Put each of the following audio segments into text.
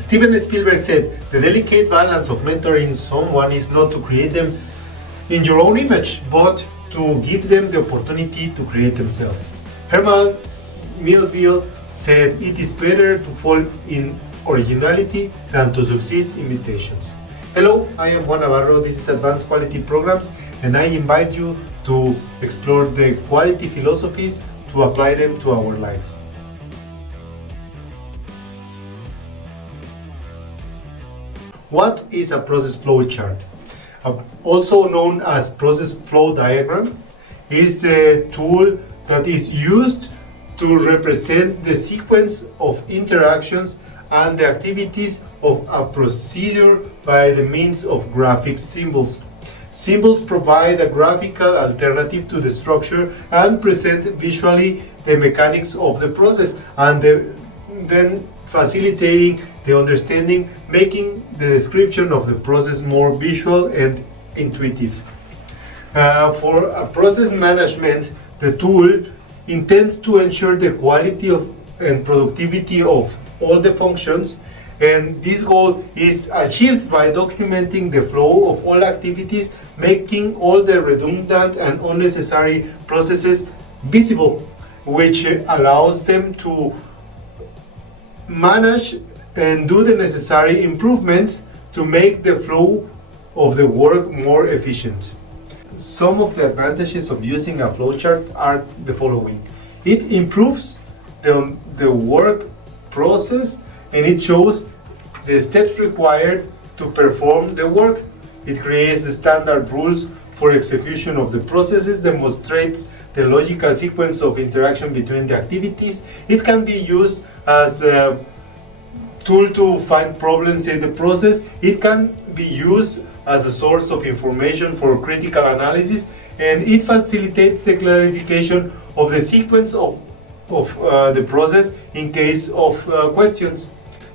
Steven Spielberg said, "The delicate balance of mentoring someone is not to create them in your own image, but to give them the opportunity to create themselves." Herman Melville said, "It is better to fall in originality than to succeed in imitations." Hello, I am Juan Navarro. This is Advanced Quality Programs, and I invite you to explore the quality philosophies to apply them to our lives. What is a process flow chart? Also known as process flow diagram, is a tool that is used to represent the sequence of interactions and the activities of a procedure by the means of graphic symbols. Symbols provide a graphical alternative to the structure and present visually the mechanics of the process, and then facilitating the understanding, making the description of the process more visual and intuitive. For a process management, the tool intends to ensure the quality of and productivity of all the functions, and this goal is achieved by documenting the flow of all activities, making all the redundant and unnecessary processes visible, which allows them to manage and do the necessary improvements to make the flow of the work more efficient. Some of the advantages of using a flowchart are the following. It improves the work process, and it shows the steps required to perform the work. It creates the standard rules for execution of the processes, demonstrates the logical sequence of interaction between the activities. It can be used as a tool to find problems in the process. It can be used as a source of information for critical analysis, and it facilitates the clarification of the sequence of the process in case of questions.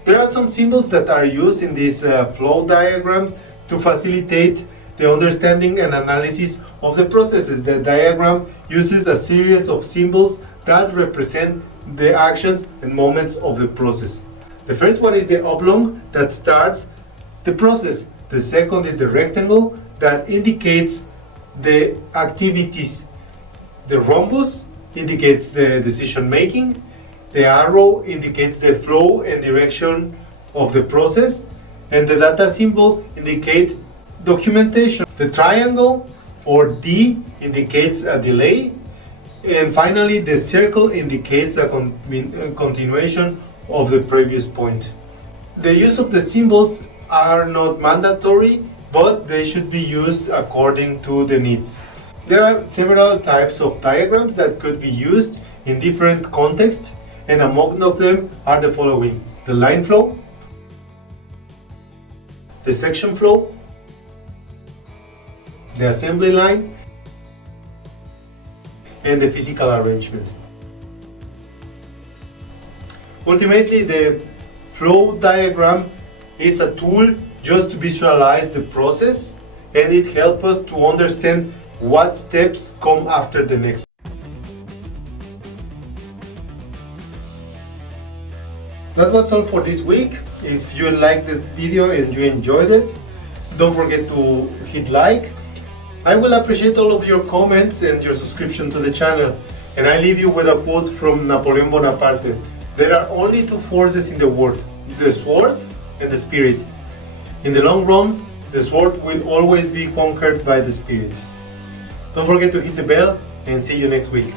There are some symbols that are used in this flow diagram to facilitate the understanding and analysis of the processes. The diagram uses a series of symbols that represent the actions and moments of the process. The first one is the oblong that starts the process. The second is the rectangle that indicates the activities. The rhombus indicates the decision making. The arrow indicates the flow and direction of the process, and the data symbol indicates documentation. The triangle or D indicates a delay, and finally the circle indicates a continuation of the previous point. The use of the symbols are not mandatory, but they should be used according to the needs. There are several types of diagrams that could be used in different contexts, and among of them are the following: the line flow, the section flow, the assembly line, and the physical arrangement. Ultimately, the flow diagram is a tool just to visualize the process, and it helps us to understand what steps come after the next. That was all for this week. If you liked this video and you enjoyed it, don't forget to hit like. I will appreciate all of your comments and your subscription to the channel. And I leave you with a quote from Napoleon Bonaparte: "There are only two forces in the world, the sword and the spirit. In the long run, the sword will always be conquered by the spirit." Don't forget to hit the bell, and see you next week.